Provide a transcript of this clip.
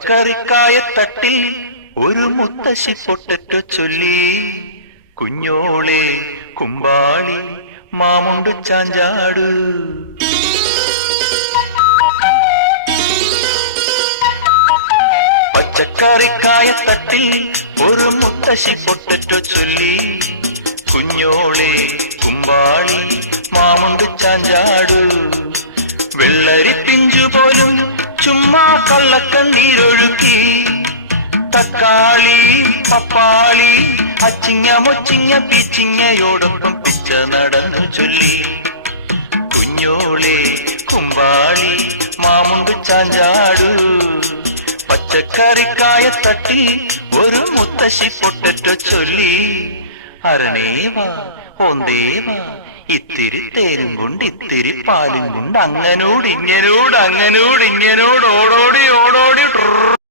പച്ചക്കറിക്കായ തട്ടിൽ ഒരു മുത്തശ്ശി പൊട്ടറ്റ ചൊല്ലി. കുഞ്ഞോളെ കുമ്പാളി മാമുണ്ട് ചാഞ്ചാടു. പച്ചക്കറിക്കായ തട്ടിൽ ഒരു മുത്തശ്ശി പൊട്ടറ്റ ചൊല്ലി. കുഞ്ഞോളെ കുമ്പാളി മാമുണ്ട് ചാഞ്ചാടു. വെള്ളരി പിഞ്ചു പോലും ചുമ്മാ കള്ളക്കണ്ണീരൊഴുക്കി തക്കാളി പപ്പാളി അച്ചിങ്ങ മൊച്ചിങ്ങ പിച്ചിങ്ങയോടൊപ്പം പിച്ച നടന്നു ചൊല്ലി. കുഞ്ഞോളെ കുമ്പാളി മാമുണ്ട് ചാഞ്ചാടു. പച്ചക്കറിക്കായ തട്ടി ഒരു മുത്തശ്ശി പൊട്ടറ്റ ചൊല്ലി. ഇത്തിരി തേരും കൊണ്ട് ഇത്തിരി പാലും കൊണ്ട് അങ്ങനോട് ഇങ്ങനോട് അങ്ങനോട് ഇങ്ങനോട് ഓടോടി ഓടോടി